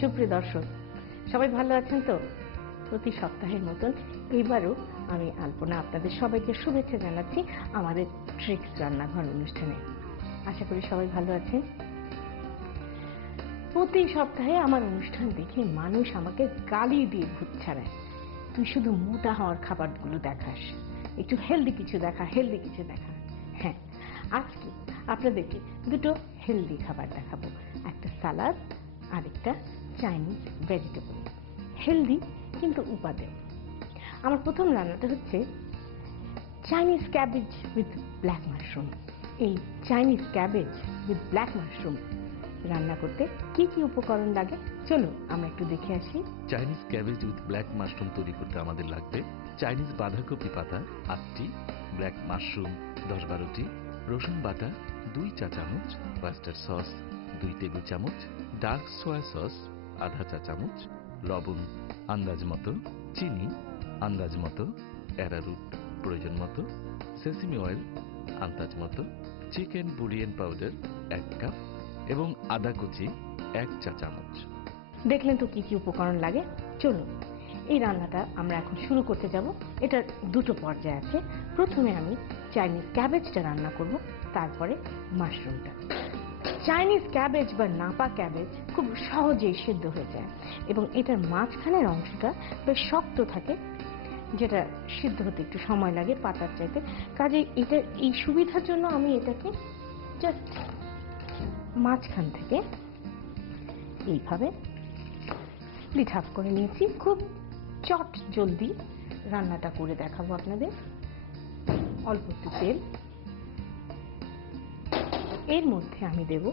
সুপ্রিয় দর্শক, সবাই ভালো আছেন তো? প্রতি সপ্তাহের মতন এইবারও আমি আলপনা আপনাদের সবাইকে শুভেচ্ছা জানাচ্ছি আমাদের ট্রিক্স রান্নাঘর অনুষ্ঠানে। আশা করি সবাই ভালো আছেন। প্রতি সপ্তাহে আমার অনুষ্ঠান দেখে মানুষ আমাকে গালি দিয়ে ভূত ছাড়ায়, তুই শুধু মোটা হওয়ার খাবারগুলো দেখাস, একটু হেলদি কিছু দেখা। হ্যাঁ, আজকে আপনাদেরকে দুটো হেলদি খাবার দেখাবো, একটা সালাদ আর একটা চাইনিজ ভেজিটেবল। হেলদি কিন্তু উপাদেয়। আমার প্রথম রান্নাটা হচ্ছে Chinese cabbage with black mushroom. এই Chinese cabbage with black mushroom রান্না করতে কি কি উপকরণ লাগে চলুন আমরা একটু দেখে আসি। Chinese cabbage with black mushroom তৈরি করতে আমাদের লাগবে চাইনিজ বাঁধাকপি পাতা 8টি, ব্ল্যাক মাশরুম 10-12টি, রসুন বাটা 2 চা চামচ, ওয়েস্টার সস 2 টেবিল চামচ, ডার্ক সয়া সস আধা চা চামচ, লবণ আন্দাজ মতো, চিনি আন্দাজ মতো, অ্যারারুট প্রয়োজন মতো, সেসিমি অয়েল আন্দাজ মতো, চিকেন বুলিয়েন পাউডার 1 কাপ এবং আদা কুচি 1 চা চামচ। দেখলেন তো কি কি উপকরণ লাগে। চলুন এই রান্নাটা আমরা এখন শুরু করতে যাব। এটার দুটো পর্যায় আছে। প্রথমে আমি চাইনিজ ক্যাবেজটা রান্না করব, তারপরে মাশরুমটা। চাইনিজ ক্যাবেজ বা নাপা ক্যাবেজ খুব সহজেই সিদ্ধ হয়ে যায় এবং এটার মাঝখানের অংশটা বেশ শক্ত থাকে, যেটা সিদ্ধ হতে একটু সময় লাগে পাতার চাইতে। কাজেই এটা এই সুবিধার জন্য আমি এটাকে জাস্ট মাঝখান থেকে এইভাবে স্প্লিট হাফ করে নিয়েছি। খুব চট জলদি রান্নাটা করে দেখাবো আপনাদের। অল্প একটু তেল, এর মধ্যে আমি দেব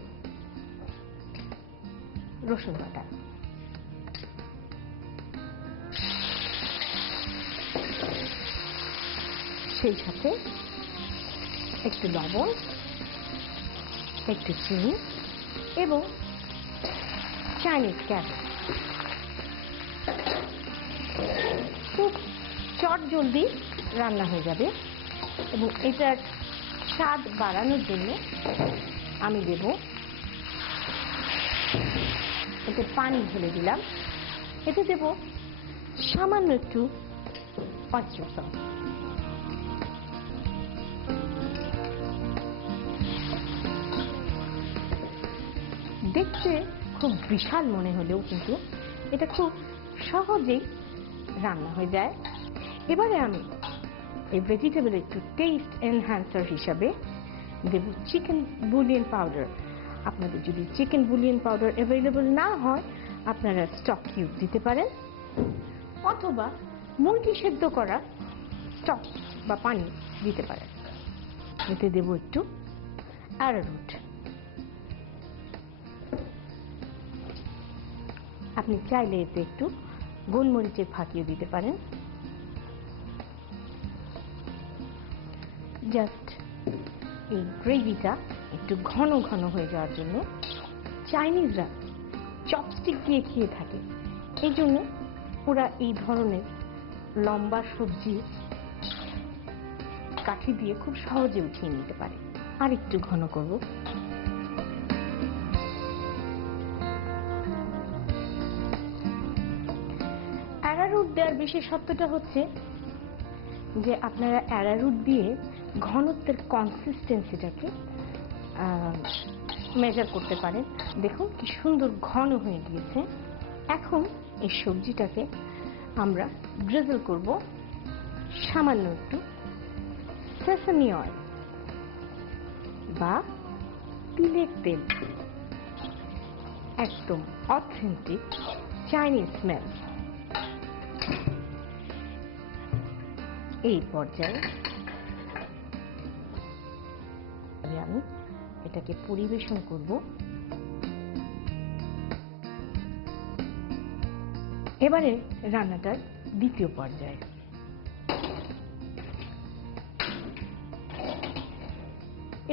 রসুন বাটা, সেই সাথে একটু লবণ, একটু চিনি এবং চাইনিজ ক্যাবেজ। খুব চট জলদি রান্না হয়ে যাবে এবং এটার স্বাদ বাড়ানোর জন্য আমি দেব এতে পানি ঢেলে দিলাম। এতে দেব সামান্য একটু ওয়েস্টার সস। দেখতে খুব বিশাল মনে হলেও কিন্তু এটা খুব সহজেই রান্না হয়ে যায়। এবারে আমি এই ভেজিটেবল একটু টেস্ট এনহ্যান্সার হিসাবে দেব চিকেন বুলিয়েন পাউডার। আপনাদের যদি চিকেন বুলিয়েন পাউডার অ্যাভেলেবল না হয় আপনারা স্টক কিউব দিতে পারেন, অথবা মুরগি সেদ্ধ করা স্টক বা পানি দিতে পারেন। এতে দেব একটু অ্যারারুট। আপনি চাইলে এতে একটু গোলমরিচের ফাঁকিও দিতে পারেন। জাস্ট এই গ্রেভিটা একটু ঘন ঘন হয়ে যাওয়ার জন্য, চাইনিজরা চপস্টিক দিয়ে খেয়ে থাকে, এই জন্য ওরা এই ধরনের লম্বা সবজি কাঠি দিয়ে খুব সহজে উঠিয়ে নিতে পারে। আর একটু ঘন করব। অ্যারারুট দেওয়ার বিশেষত্বটা হচ্ছে যে আপনারা অ্যারারুট দিয়ে ঘনত্বের কনসিস্টেন্সিটাকে মেজার করতে পারেন। দেখুন কি সুন্দর ঘন হয়ে গিয়েছে। এখন এই সবজিটাকে আমরা ড্রিজল করব সামান্য একটু সেসামি অয়েল বা তিলের তেল। একদম অথেন্টিক চাইনিজ স্মেল। এই পর্যায়ে আমি এটাকে পরিবেশন করব। এবারে রান্নাটার দ্বিতীয় পর্যায়ে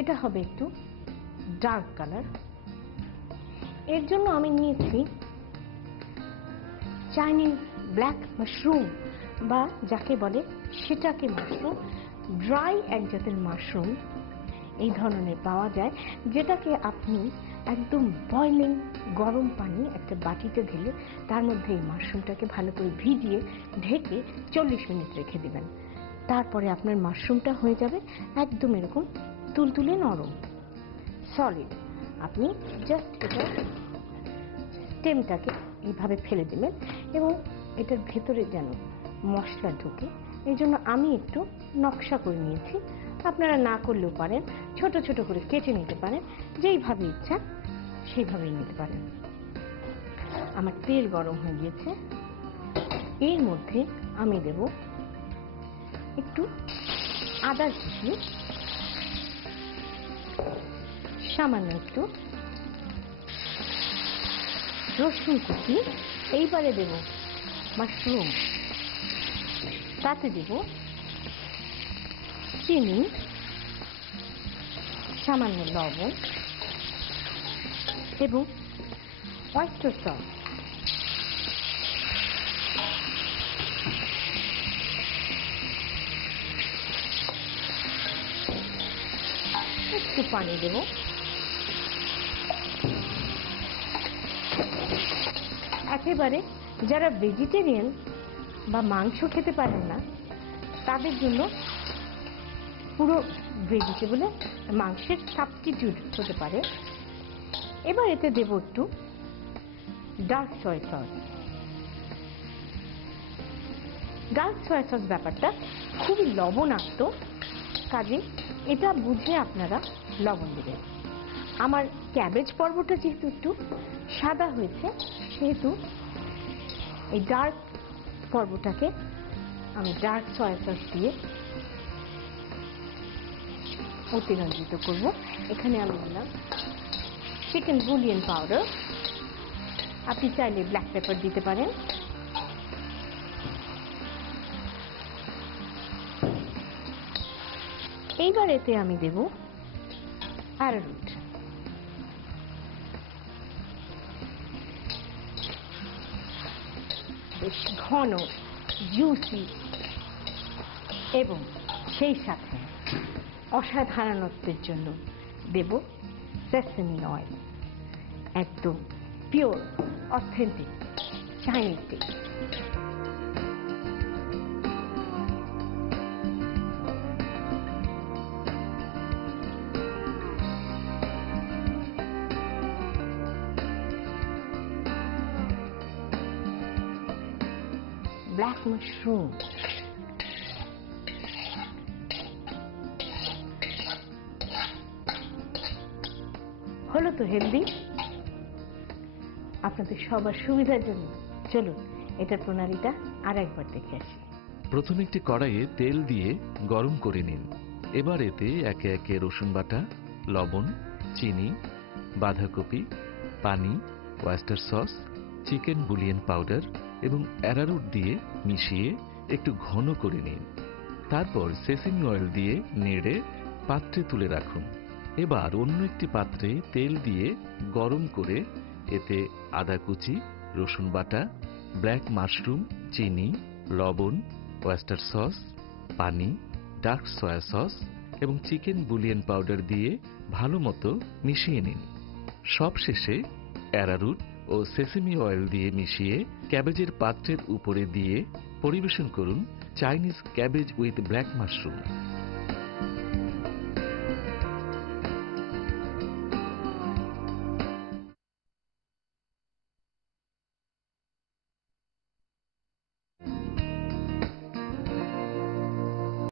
এটা হবে একটু ডার্ক কালার। এর জন্য আমি নিয়েছি চাইনিজ ব্ল্যাক মাশরুম বা যাকে বলে শিটাকে মাশরুম। ড্রাই এক জাতের মাশরুম এই ধরনের পাওয়া যায়, যেটাকে আপনি একদম বয়লিং গরম পানি একটা বাটিতে ঢেলে তার মধ্যে এই মাশরুমটাকে ভালো করে ভিজিয়ে ঢেকে 40 মিনিট রেখে দিবেন। তারপরে আপনার মাশরুমটা হয়ে যাবে একদম এরকম তুলতুলে নরম, সলিড। আপনি জাস্ট এটা স্টেমটাকে এইভাবে ফেলে দিবেন এবং এটার ভেতরে যেন মশলা ঢোকে এই জন্য আমি একটু নকশা করে নিয়েছি। আপনারা না করলেও পারেন, ছোট ছোট করে কেটে নিতে পারেন, যেইভাবে ইচ্ছা সেইভাবেই নিতে পারেন। আমার তেল গরম হয়ে গিয়েছে, এর মধ্যে আমি দেব একটু আদা কুচি, সামান্য একটু রসুন কুচি, এইবারে দেব মাশরুম, তাতে দেব চিনি, সামান্য লবণ এবং অয়েস্টার সস। একটু পানি দেব, একেবারে যারা ভেজিটেরিয়ান বা মাংস খেতে পারেন না তাদের জন্য পুরো ভেজিটেবলে মাংসের সাবস্টিটিউট হতে পারে। এবার এতে দেব একটু dark soya sauce. Dark soya sauce ব্যাপারটা খুবই লবণাক্ত, কাজে এটা বুঝে আপনারা লবণ দেবেন। আমার ক্যাবেজ পর্বটা যেহেতু একটু সাদা হয়েছে সেহেতু এই ডার্ক পর্বটাকে আমি ডার্ক সয়া সস দিয়ে অতিরঞ্জিত করব। এখানে আমি দিলাম চিকেন বুলিয়ন পাউডার, আপনি চাইলে ব্ল্যাক পেপার দিতে পারেন। এইবার এতে আমি দেব অ্যারারুট। বেশ ঘন, জুসি এবং সেই সাথে অসাধারণত্বের জন্য দেব সেসেমি অয়েল, একদম pure authentic Chinese test. Black mushroom, হলো তো হেলদি। আপনাদের সবার সুবিধার জন্য চলুন এটার প্রণালীটা আর একবার দেখে আসি। প্রথমে একটি কড়াইয়ে তেল দিয়ে গরম করে নিন। এবার এতে একে একে রসুন বাটা, লবণ, চিনি, বাঁধাকপি, পানি, oyster sauce, chicken bullion powder এবং অ্যারারুট দিয়ে মিশিয়ে একটু ঘন করে নিন। তারপর সেসেমি অয়েল দিয়ে নেড়ে পাত্রে তুলে রাখুন। এবার অন্য একটি পাত্রে তেল দিয়ে গরম করে এতে আদা কুচি, রসুন বাটা, ব্ল্যাক মাশরুম, চিনি, লবণ, ওয়েস্টার সস, পানি, ডার্ক সয়া সস এবং চিকেন বুলিয়ন পাউডার দিয়ে ভালো মতো মিশিয়ে নিন। সবশেষে অ্যারারুট ও সেসেমি অয়েল দিয়ে মিশিয়ে ক্যাবেজের পাত্রের উপরে দিয়ে পরিবেশন করুন Chinese cabbage with black mushroom.